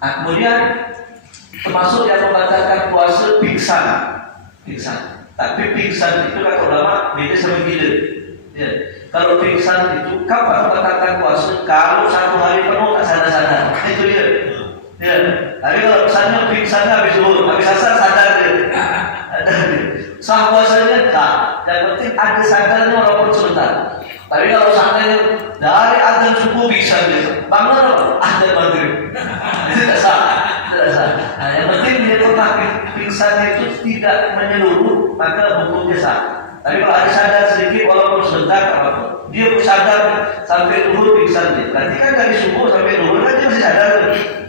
Nah, kemudian termasuk yang membatalkan puasa pingsan. Tapi pingsan itu kata ulama beda sama gila. Ya. Kalau pingsan itu kapan membatalkan puasa? Kalau 1 hari penuh tak sadar-sadar. Itu dia. Ya. Tapi kalau misalnya pingsannya habis zuhur, habis asar sadar dia. Sah puasanya tak. Yang penting ada sadarnya walaupun sebentar. Tapi kalau seandainya dari azan subuh pingsan dia, bangun apa? Ada maghrib. Itu tak sah. Nah, yang penting dia pernah pingsan itu tidak menyeluruh, maka hukumnya sah. Tapi kalau ada sadar sedikit walaupun sebentar tak apa. Dia sadar sampai zuhur pingsan dia. Berarti kan dari subuh sampai zuhur kan dia masih sadar.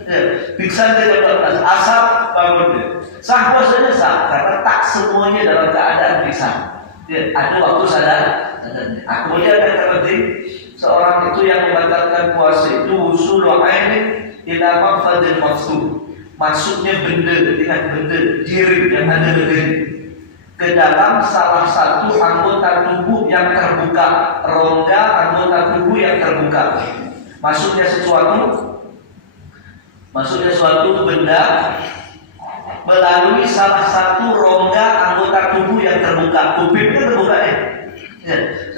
Ya, pingsan dia dalam asap bangun dia. Sah puasanya sah karena tak semuanya dalam keadaan pingsan. Ya, ada waktu sadar. Kemudian yang terpenting seorang itu yang membatalkan puasa itu wusulu ainin ila maqfadil maqsud. Maksudnya benda, lihat benda diri yang ada begini ke dalam salah satu anggota tubuh yang terbuka, rongga anggota tubuh yang terbuka. Maksudnya suatu benda melalui salah satu rongga anggota tubuh yang terbuka. Kupingnya terbuka ya.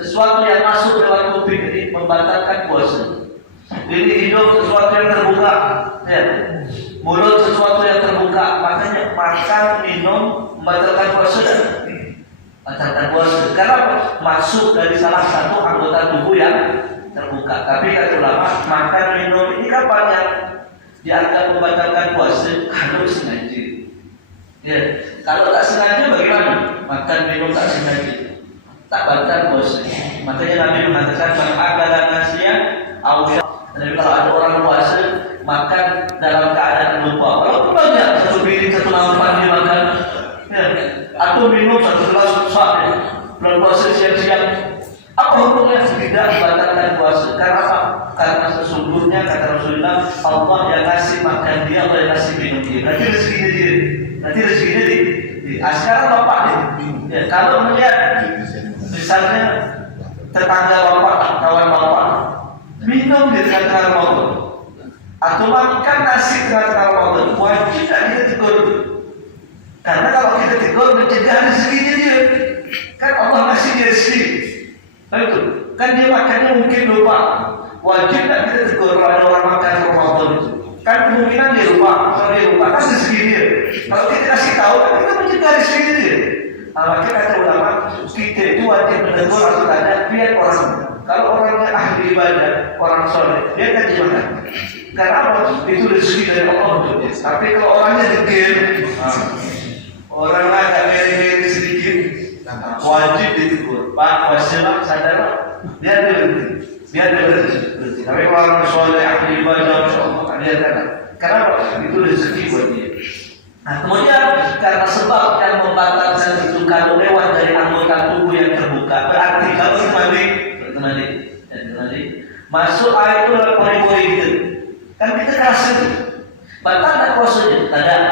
Sesuatu yang masuk dalam kuping ini membatalkan puasa. Ini hidung sesuatu yang terbuka, ya. Mulut sesuatu yang terbuka, makanya makan, minum membatalkan puasa. Batalkan puasa karena masuk dari salah satu anggota tubuh yang terbuka. Tapi kata ulama, makan, minum ini kapan yang dianggap membatalkan puasa? Kalau sengaja. Ya, kalau tak sengaja bagaimana? Makan, minum tak sengaja, tak batal puasa. Makanya Nabi mengatakan mengakala nasiya awal. Dan kalau ada orang puasa makan dalam keadaan lupa, walaupun banyak satu piring satu nampan dia makan, ya, atau minum 1 gelas besar, ya, bulan puasa siang-siang, apa hukumnya? Tidak membatalkan puasa. Karena apa? Karena sesungguhnya kata Rasulullah, Allah yang ngasih makan dia, Allah yang ngasih minum dia. Nanti rezekinya dia. Sekarang bapak nih, ya, kalau melihat misalnya tetangga bapak, kawan bapak minum di tengah-tengah Ramadan atau makan nasi tengah-tengah Ramadan, wajib tak kita tegur. Karena kalau kita tegur mencegah rezekinya dia. Kan Allah ngasih dia rezeki. Betul. Kan dia makannya mungkin lupa. Wajib tak kita tegur kalau ada orang makan Ramadan itu. Kan kemungkinan dia lupa. Kalau dia lupa kan rezeki dia. Kalau kita kasih tahu kan kita mencegah rezeki dia. Maka kata ulama, kita itu wajib menegur atau tidak biar orang. Kalau orangnya ahli ibadah, orang soleh, dia akan dimakan. Karena apa? Itu rezeki dari Allah untuk dia. Tapi kalau orangnya degil, orang agak mere-mere sedikit, wajib ditegur. Pak, wassalam, sadar, biar dia berhenti. Tapi kalau orang soleh, ahli ibadah, Allah, dia akan. Karena apa? Itu rezeki buat dia. Nah, kemudian karena sebab yang membatalkan itu kalau lewat dari anggota tubuh yang terbuka, berarti kalau kembali masuk air itu dalam pori-pori gitu. Kan kita kasih batal tak puasanya? Tidak.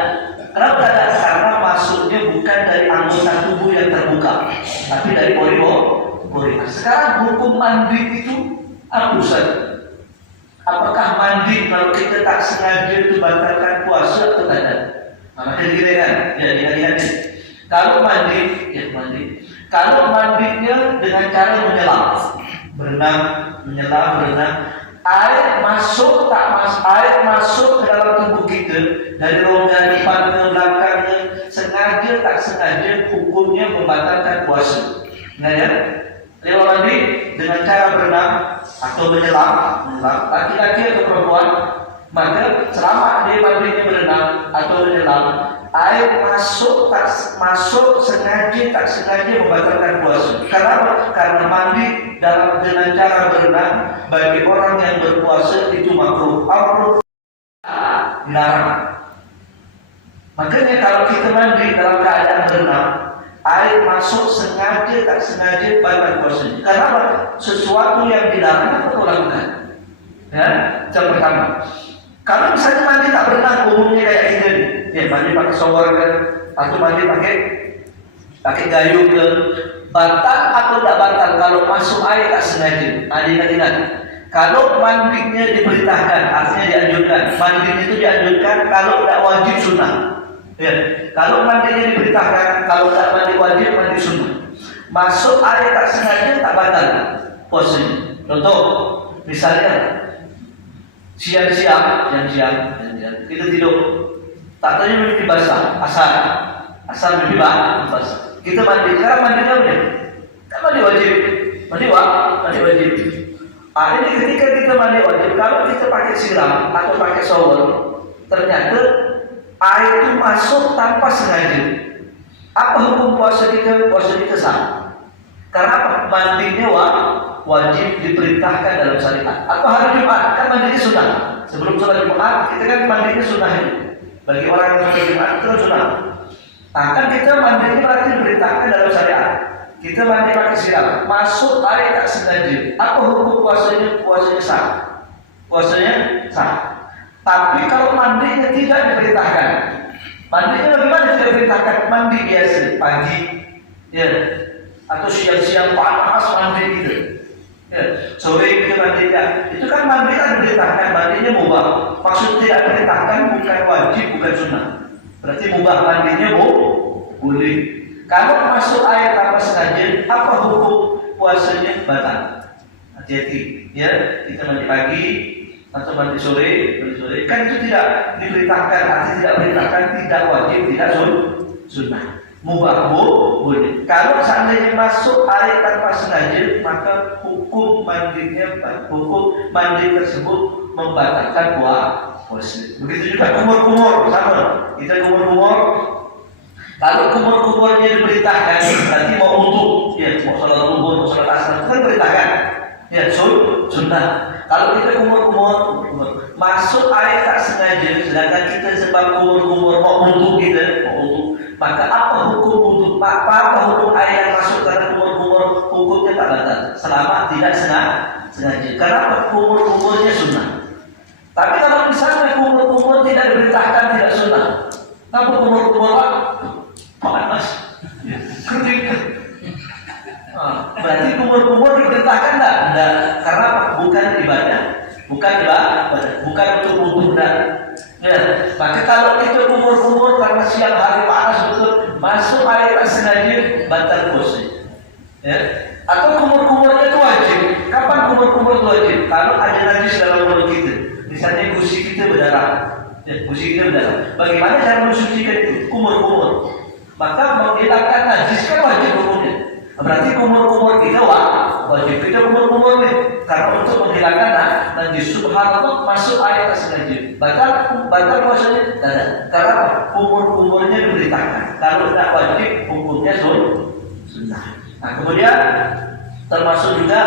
Kenapa tidak? Karena masuknya bukan dari anggota tubuh yang terbuka, tapi dari pori-pori. Sekarang hukum mandi itu apa saja? Apakah mandi kalau kita tak sengaja itu batalkan puasa atau tidak? Maka kita kan, lihat. Kalau mandi. Kalau mandinya dengan cara menyelam, berenang, air masuk ke dalam tubuh kita dari rongga depan ke belakangnya, sengaja tak sengaja hukumnya membatalkan puasa. Nah ya, lewat mandi dengan cara berenang atau menyelam, laki-laki atau perempuan, maka selama dia mandinya berenang atau menyelam, air masuk sengaja tak sengaja membatalkan puasa. Kenapa? Karena mandi dengan cara berenang bagi orang yang berpuasa itu makruh. Dilarang. Makanya kalau kita mandi dalam keadaan berenang, air masuk sengaja tak sengaja batal puasa. Kenapa? Sesuatu yang dilarang atau lakukan. Ya, yang pertama. Kalau misalnya mandi tak berenang, umumnya kayak ini, ya mandi pakai shower kan, atau mandi pakai gayung kan, batal atau tidak batal kalau masuk air tak sengaja. Ingat, Kalau mandinya diperintahkan, artinya dianjurkan. Mandinya itu dianjurkan kalau tidak wajib sunnah. Ya. Kalau mandinya diperintahkan, kalau tidak mandi wajib, mandi sunnah. Masuk air tak sengaja tak batal puasanya. Contoh, misalnya siang-siang kita tidur, tak tanya mimpi basah, asar mimpi basah. Kita mandi, sekarang mandi apa ya? Kan mandi wajib, mandi wajib. Ini ketika kita mandi wajib, kalau kita pakai siram atau pakai shower, ternyata air itu masuk tanpa sengaja. Apa hukum puasa kita? Puasa kita sah. Karena apa? Mandinya wajib diperintahkan dalam syariat. Atau hari Jumat kan mandinya sunnah. Sebelum sholat Jumat kita kan mandinya sunnah ini. Bagi orang yang sholat Jumat itu sunnah. Nah kan kita mandinya berarti diperintahkan dalam syariat. Kita mandi pakai siram, masuk air tak sengaja. Apa hukum puasanya? Puasanya sah. Puasanya sah. Tapi kalau mandinya tidak diperintahkan, mandinya bagaimana tidak diperintahkan? Mandi biasa pagi, ya, atau siang-siang panas mandi gitu. Ya, sore kita mandi ya. Itu kan mandi kan diperintahkan, mandinya mubah. Maksud tidak diperintahkan bukan wajib, bukan sunnah. Berarti mubah mandinya boleh. Kalau masuk air tanpa sengaja, apa hukum puasanya? Batal. Hati-hati, ya. Kita mandi pagi atau mandi sore, kan itu tidak diperintahkan, artinya tidak diperintahkan, tidak wajib, tidak sunnah. Mubah boleh. Kalau seandainya masuk air tanpa sengaja, maka hukum mandi tersebut membatalkan puasa. Begitu juga kumur-kumur, sama. Kita kumur-kumur. Kalau kumur-kumurnya diperintahkan, berarti mau untuk, ya, mau sholat zuhur, mau sholat asar, itu kan diperintahkan. Ya, sunnah. Kalau kita kumur-kumur, masuk air tak sengaja, sedangkan kita sebab kumur-kumur mau untuk kita, maka apa hukum untuk? Apa hukum air yang masuk karena kumur-kumur? Hukumnya tak batal, selama tidak sengaja. Karena kumur-kumurnya sunnah. Tapi kalau misalnya kumur-kumur tidak diperintahkan, tidak sunnah, tapi kumur-kumur panas, kering. Berarti kumur-kumur diperintahkan enggak? Karena bukan ibadah, bukan untuk wudhu dan. Ya, maka kalau itu kumur-kumur karena siang hari panas betul, masuk air tak sengaja, batal puasa. Ya, atau kumur-kumurnya itu wajib. Kapan kumur-kumur itu wajib? Kalau ada najis dalam mulut kita, misalnya gusi kita berdarah. Ya, gusi kita berdarah. Bagaimana cara mensucikan itu? Kumur-kumur. Maka menghilangkan najis kan wajib hukumnya. Berarti kumur-kumur kita wajib. Kita kumur-kumur nih. Karena untuk menghilangkan najis, subhanallah, masuk air tak sengaja. Batal puasanya tidak. Karena kumur-kumurnya diberitakan. Kalau tidak wajib, hukumnya sunnah. Nah kemudian termasuk juga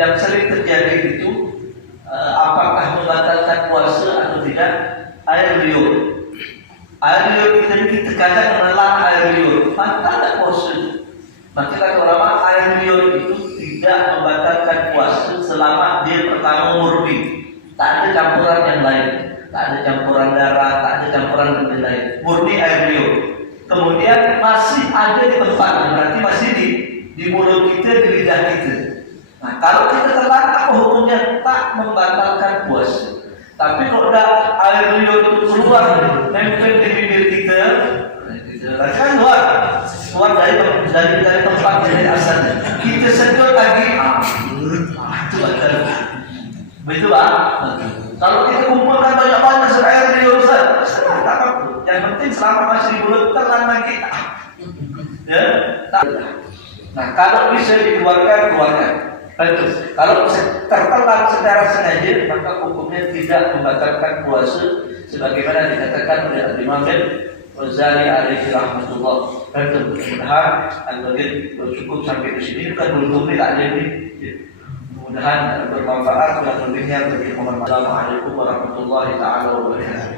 yang sering terjadi itu apakah membatalkan puasa atau tidak? Air liur. Air liur kita kadang menelan air liur, maka tidak puasa. Maka kata ulama, air liur itu tidak membatalkan puasa selama dia pertama murni, tak ada campuran yang lain, tak ada campuran darah, tak ada campuran benda lain, murni air liur. Kemudian masih ada di tempat, berarti masih di mulut kita, di lidah kita. Nah kalau kita telan, apa hukumnya? Tak membatalkan puasa. Tapi kalau ada air liur itu keluar, nempel di bibir kita, kan keluar dari tempat dari asalnya. Kita sedot lagi, itu batal. Betul pak? Kalau kita kumpulkan banyak-banyak air liur, yang penting selama masih di mulut telan lagi. Ya, nah kalau bisa keluarkan. Kalau tertelan secara sengaja, maka hukumnya tidak membatalkan puasa, sebagaimana dikatakan oleh Imam Ghazali alaihi rahmatullah. Dan mudah-mudahan al-Bagir cukup sampai di sini. Bukan belum tak ada ini. Mudah-mudahan bermanfaat dan lebihnya bagi umat. Assalamualaikum warahmatullahi taala wabarakatuh.